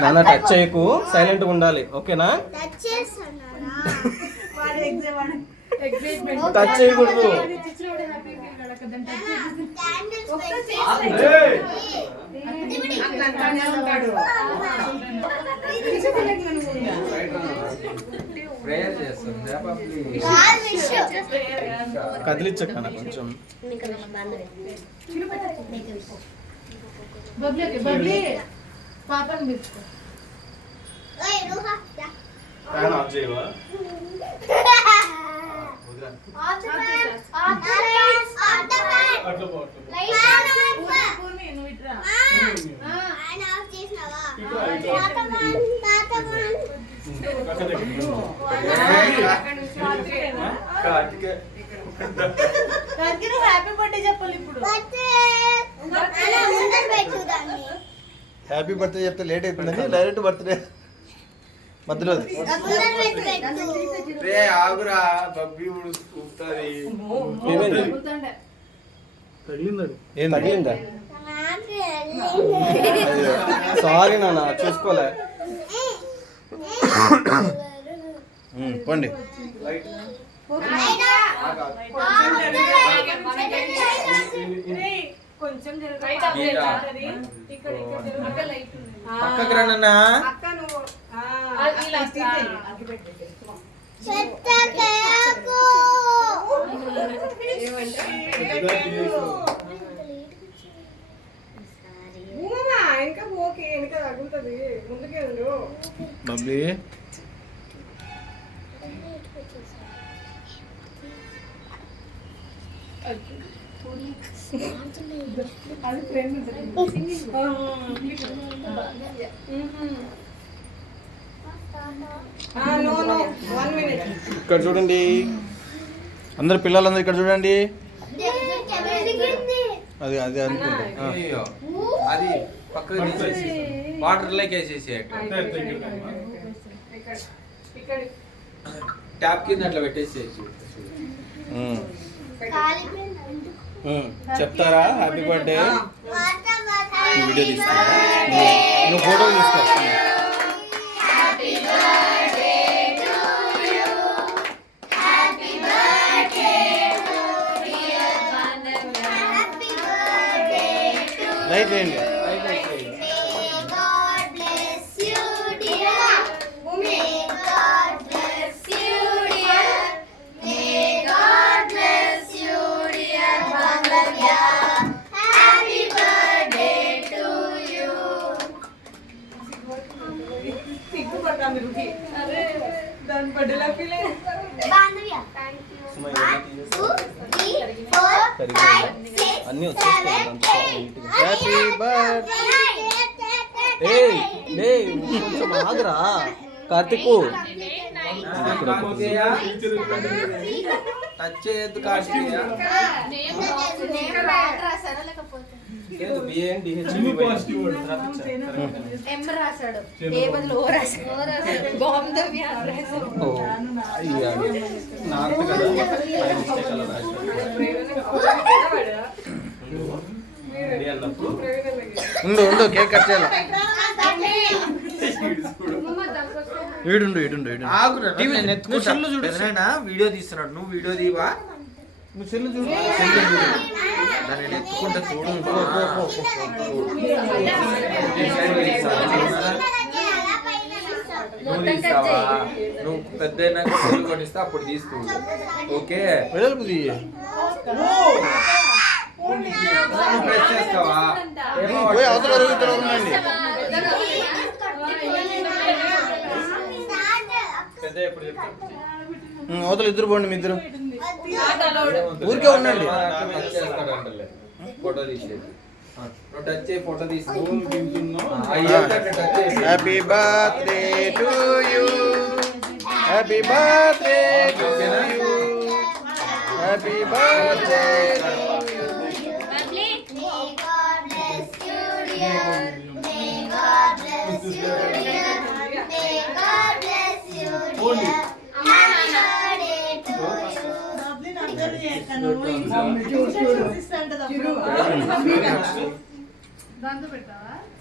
నాన్న టచ్ చేయకు. సైలెంట్ ఉండాలి. ఓకేనా? టచ్ చేయకూడదు. నాన్న కొంచెం? బబ్లీ బబ్లీ పాపని పిలుచుకో. ఫ్యాన్ ఆఫ్ చేయవా off the fan off the fan off the fan light off Purni, నువ్వు ఇట్రా ఆయన ఆఫ్ చేసినావా ఇట్లా, ఇట్లా. తాత ఫ్యాన్ తాత ఫ్యాన్ దానికి నువ్వు హ్యాపీ బర్త్డే చెప్పాలి ఇప్పుడు బర్త్డే అలా ముందర పెట్టు దాన్ని హ్యాపీ బర్త్డే చెప్తే లేట్ అయిపోయిందని డైరెక్ట్ బర్త్డే మధ్యలో ఆగురా బబ్బీ తగిలిందా? సారీ నాన్న చూసుకోలే. పండి. కొంచెం పక్కకి రండి అక్క నువ్వు ఇంకా ఓకే వెనక తగులుతుంది. ముందుకే ఉండు. బబ్లీ అది friend no no one minute ఇక్కడ చూడండి. అందరు పిల్లలందరూ ఇక్కడ చూడండి. అది అది అనుకుంటా. అది పక్కకి తీసేసి వాటర్లోకి వేసేసి ఇక్కడ ఇక్కడ ట్యాప్ కింద అట్లా పెట్టేసేసి. చెప్తారా? హ్యాపీ బర్త్డే వీడియో తీసుకో. నువ్వు ఫోటో తీసుకో. లైట్ వేయండి అన్నీ. ఏయ్ ఏయ్ కొంచెం ఆగరా కార్తిక్ టచ్ చేయొద్దు కాశీయా లేదు బిఏఎన్ డిహెచ్బి ఎం రాశాడు ఏ బదులు ఓ రాశాడు బాగుంది అని రాశాడు ఓ అయ్యా నార్త్ కదా బై మిస్టేక్ అలా రాశాడు. రెడీ అన్నప్పుడు ఉండు ఉండు కేక్ కట్ చేయాలి ఈడుండు ఈడుండు ఆగురా టీవీ నువ్వు. సెల్లు చూడు. వీడియో తీస్తున్నాడు నువ్వు వీడియో తీవా నువ్వు సెల్లు చూడు దాన్ని నేను ఎత్తుకుంటా చూడు. నువ్వు తీస్తావా? నువ్వు పెద్ద కొనిస్తే అప్పుడు తీస్తూ ఓకే? ప్రెస్ చేస్తావా? ఏమో అవతల పెద్ద ఎప్పుడు అవతల ఇద్దరు పోండి మీ ఇద్దరు. ఊరికే ఉండండి. టచ్ చేస్తాడు అంటలే ఫోటో తీసేది ఆ, నువ్వు టచ్ చేయి ఫోటో తీసుకో happy birthday to you happy birthday to you happy birthday May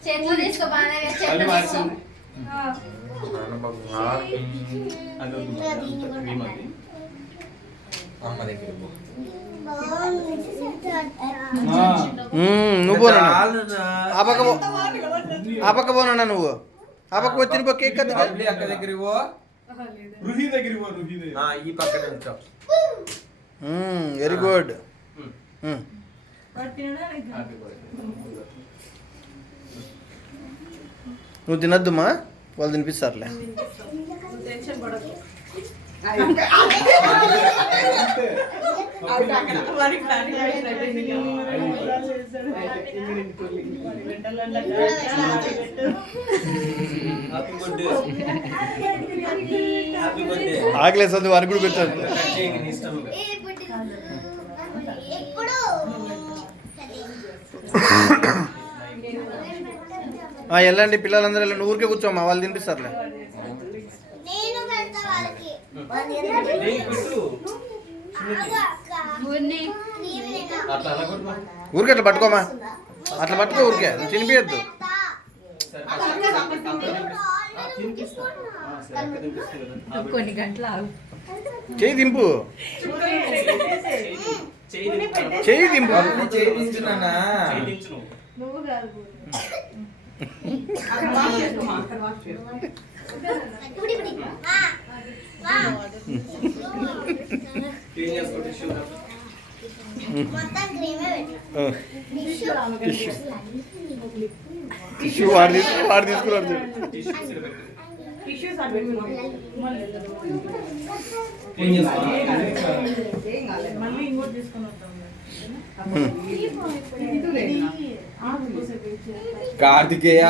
చేతిలో తీసుకో బాగా చేతిలో తీసుకో దగ్గర నువ్వు. ఆ పక్క పో ఆ పక్క పోనా నువ్వు. ఆ పక్క వచ్చిన పక్క కేక్ అక్క దగ్గరికి పో రుహి దగ్గరికి పో రుహి దగ్గర ఆ, ఈ పక్క నుంచో. Hmm, very good hmm. నువ్వు తినద్దుమా? వాళ్ళు తినిపిస్తారులే. టెన్షన్ పడకు ఆకలేస్తుంది వారికి కూడా పెట్టారు కట్ చేయండి నీ ఇష్టంగా ఇప్పుడు ఆ, వెళ్ళండి పిల్లలందరూ వెళ్ళండి. ఊరికే కూర్చోమ్మా వాళ్ళు తినిపిస్తారులే. ఊరికే అట్లా పట్టుకోమా అట్లా పట్టుకో ఊరికే. తినిపించద్దు పెట్టు. కొన్ని గంటలు చెయ్యి దింపు. చేయి దింపు. చేయి దించు నువ్వు. కాదు టిష్యూ. వాడు తీసుకున్నాడు మళ్ళీ ఇంకోటి తీసుకొని వస్తాం కార్తికేయ?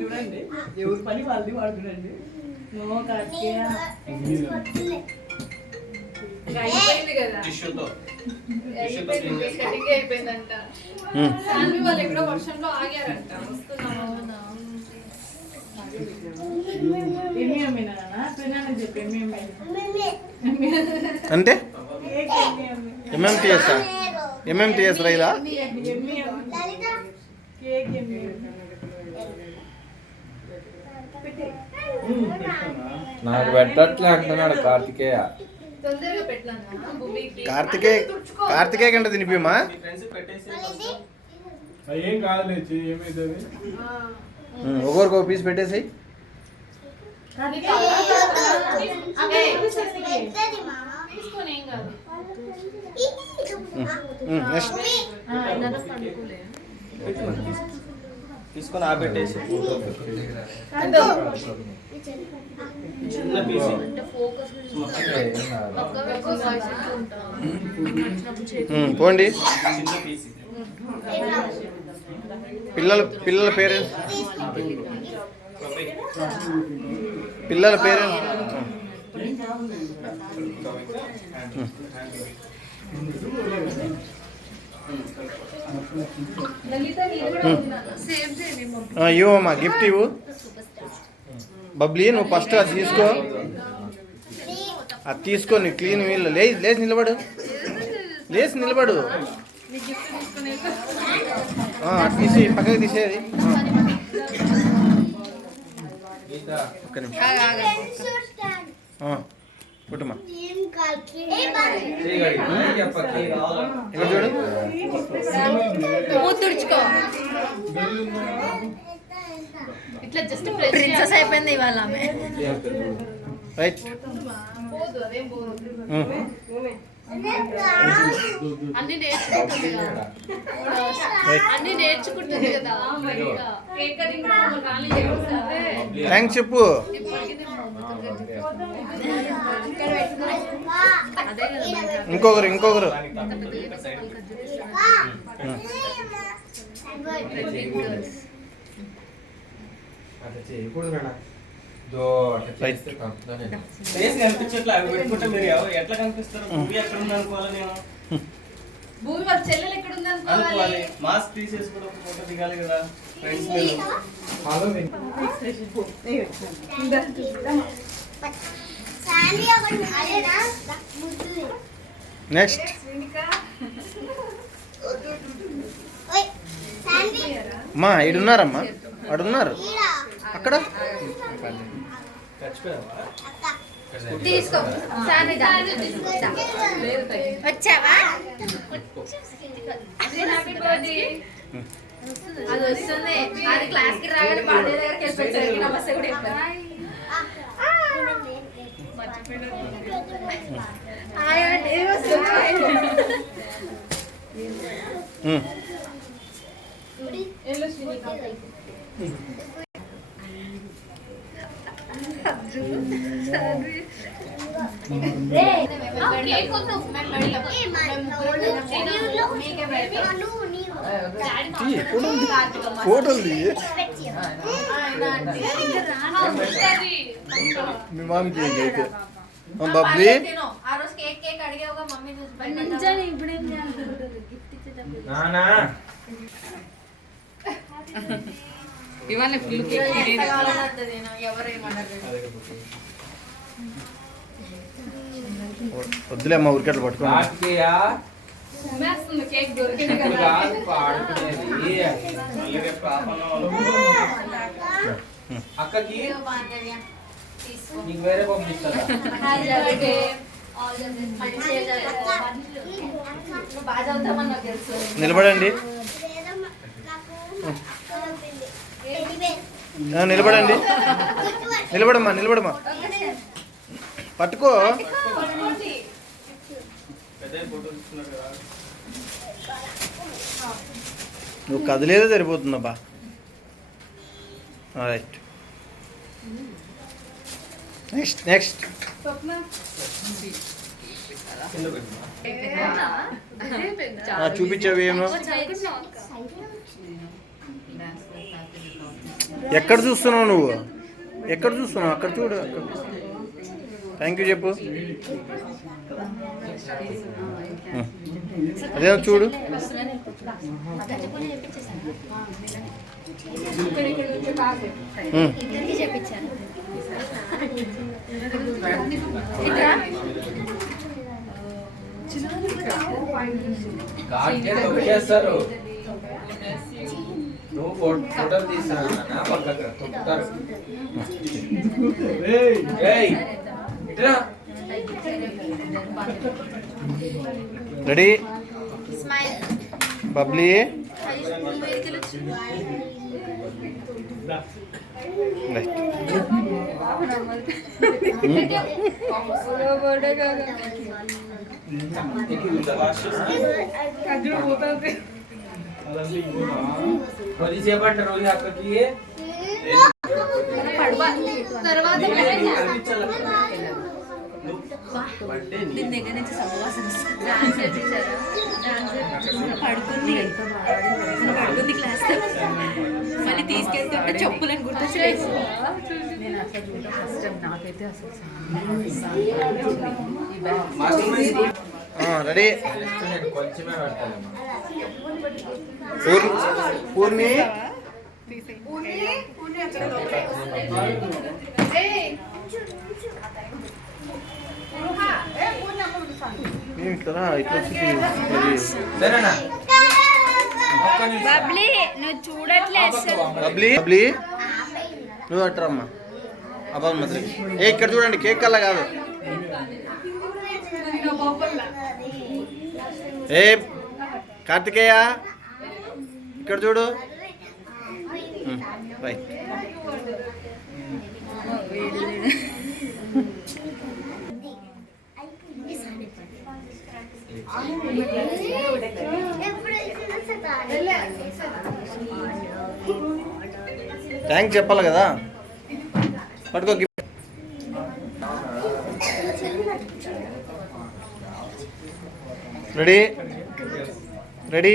చూడండి. ఎవరి పని వాళ్ళది వాడు చూడండి. నో కార్తికేయ. కదా. టిష్యూతో. అయిపోయిందంట. వాళ్ళు ఎక్కడో వర్షంలో ఆగారంట. వస్తున్నాము. అంటే? ఎంఎంటీఎస్. ఎంఎంటీఎస్ రైలా నాకు పెట్టట్లే అంటున్నాడు కార్తికేయ. కార్తికే కార్తికే కంటే తినిపిమా ఏం ఒక పీస్ పెట్టేసి నెక్స్ట్ తీసుకొని ఆపెట్టేసి చిన్న పీస్ ఎక్కువ ఉంటాం. పోండి చిన్న పీస్ పిల్లల పిల్లల పేరెంట్స్. పిల్లల పేరెంట్స్. ఇవ్వమ్మా గిఫ్ట్ ఇవ్వు. బబ్లీ నువ్వు ఫస్ట్ అది తీసుకో. అది తీసుకో నీ క్లీన్ వీళ్ళు. లేచి లేచి నిలబడు. లేచి నిలబడు. అది తీసి పక్కకి తీసేది. ఒక్క నిమిషం ఇక్కడ చూడు ఇట్లా జస్ట్ ప్రిన్సెస్ అయిపోయింది ఇవాళ ఆమె. రైట్ పోదు అదేం పోదు. ఉమ్. అన్ని నేర్చుకుంటుంది కదా. అన్ని నేర్చుకుంటుంది థ్యాంక్స్ చెప్పు. ఇంకొకరు ఇంకొకరు. అట్లా చేయకూడదు ఎట్లా కనిపిస్తారు మూవీ ఎక్కడ ఉంది అనుకోవాలి నేను భూమి వాళ్ళ చెల్లెలు ఎక్కడ ఉంది అనుకోవాలి. అనుకోవాలి. మాస్క్ తీసేసి కూడా ఒక ఫోటో దిగాలి కదా ఫ్రెండ్స్ మీరు హలో నీ- శాండీ ఒకటి అదేనా? ముద్దు నెక్స్ట్ ఈడున్నారమ్మా. ఆడున్నారు. ఈడ? అక్కడ? అక్క తీసుకో సారీ దా. వచ్చావా అది వస్తుంది అది క్లాస్కి రాగానే బాధ్యత దగ్గరికి వెళ్ళిపోయింది నమస్తే కూడా చెప్పాను హాయ్ అంటే వస్తుంది ఉమ్. కేక్ వద్దు మేము మెడలో ఏ మా ఇంట్లో మీకే పెడతాం. నువ్వు నీవు తీ, ఫోటోలు తీ. ఫోటోలు తీ. మీ మామికి అయితే బబ్బీ తిను. ఆ రోజు కేక్ కేక్ అడిగావుగా మమ్మీ ఇవన్నీ ఫుల్. వద్దులే అమ్మ ఉరికట్లు పట్టుకోండి ఇప్పుడు కదా కాదు పాడుకునేది అక్కకి ఇదిగో బాంధవ్య. తీసుకో. నీకు వేరే పంపిస్తారా Happy birthday. All the best. మంచిగా చదువు. నువ్వు బాగా చదువుతామని నాకు తెలుసు నిలబడండి ఏదో మా- నాకు దొరికింది. Teddy bear. ఆ, నిలబడండి. నిలబడమ్మా నిలబడమ్మా. పట్టుకో. నువ్వు కదిలేదే సరిపోతుందబ్బా. రైట్ నెక్స్ట్ నెక్స్ట్ చూపించావు ఏమో ఎక్కడ చూస్తున్నావు నువ్వు? ఎక్కడ చూస్తున్నావు? అక్కడ చూడు థ్యాంక్ యూ చెప్పు. ఉం. అదేమో చూడు. ఉం. కార్తికేయ తొక్కేస్తారు నువ్వు ఫో- ఫోటోలు తీసినా పక్కకు తొక్కుతారు. ఏయ్. ఇట్రా. రెడీ? స్మైల్. బబ్లీ? రైట్ కజ్జుడు పోతుంది కొద్దిసేపు అంటే రోజు అక్కకి తర్వాత దీని దగ్గర నుంచి సహవాసం డాన్స్ చేయించారా పడుకుంది పడుకుంది క్లాస్ మళ్ళీ తీసుకెళ్తుంటే చెప్పులను గుర్తొచ్చలేదు నేను అట్లా చూడటం ఫస్ట్ టైం నాకైతే అసలు రెడీ. కొంచెమే పెడతాను పూర్ణి? ఇట్లా ఇట్లా. సరేనా. బబ్లీ నువ్వు చూడట్లే నువ్వు అట్టరమ్మా. అబ్బాయి మాత్రం ఏ ఇక్కడ చూడండి కేక్ కల్లా కాదు. ఏ కార్తికేయ? ఇక్కడ చూడు. రైట్ థ్యాంక్స్ చెప్పాలి కదా. పట్టుకో gift. Ready? Ready.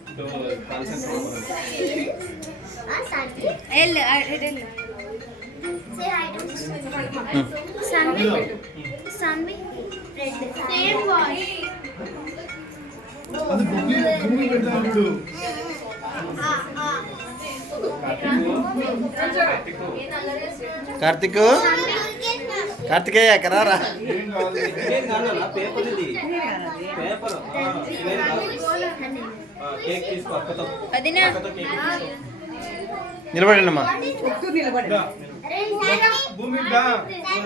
Karthik. Karthikeya కరారా paper paper. Cake తీసుకో అక్కతో. అక్కతో కేక్ నిలబడండి అమ్మా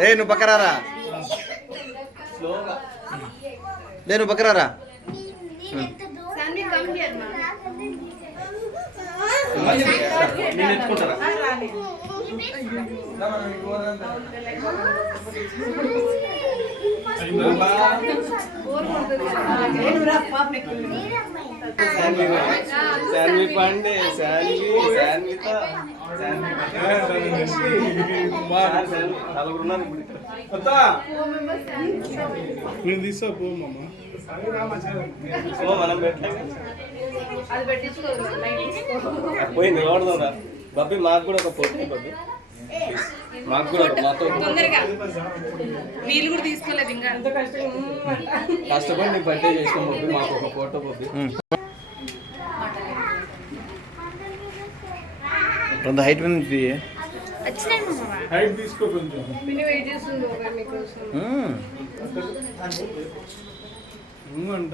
ఏ నువ్వు పక్కరారా లే నువ్వు పక్కరారా ఎత్తుకుంటారా? శాన్వి పాండే శాన్వి శాన్విత నేను తీసా పో మనం పెట్టలేము అది పెట్టించుకోదు పోయి నిలబడదాం రా బాబీ మాకు కూడా ఒక ఫోటో బాబీ మాకు కూడా ఒక- మాతో వీళ్ళు కూడా తీసుకోలేదు ఇంకా. అంత కష్టం. కష్టపడి నీ బర్త్డే బాబీ మాకు ఒక ఫోటో బాబీ కొంత హైట్ ఉంది హైట్ తీసుకో కొంచెం. వెయిట్ చేస్తుంది అంట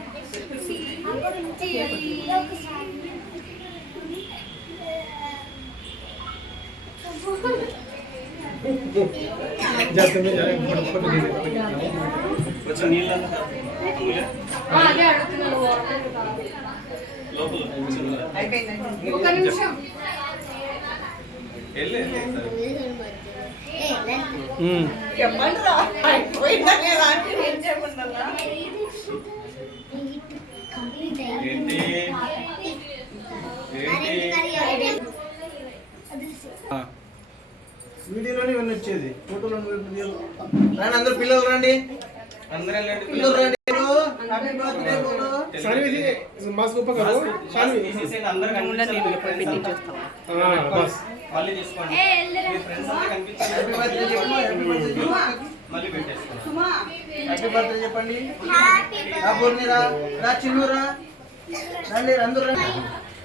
పెట్టలేదంట అక్క కేక్ ఎప్పుడు పెడుతుంది నాకు బబ్బలే కొంచెం నీళ్ళు అదే అడుగుతున్నాను లోపల కూర్చోరా. అయిపోయింది ఒక నిమిషం వెళ్ళి చెప్పండి రా అయిపోయిందనే రాంటి ఏం చెప్పండి వీడియోలోనే ఇవన్నీ వచ్చేది. ఫోటోలో రండి అందరు పిల్లలు రండి. అందరూ వెళ్ళండి పిల్లలు చెప్పండి. రా పూర్ణి రా. రా చిన్ను రా. రండి అందరూ రండి.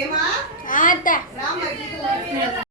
ఏమా?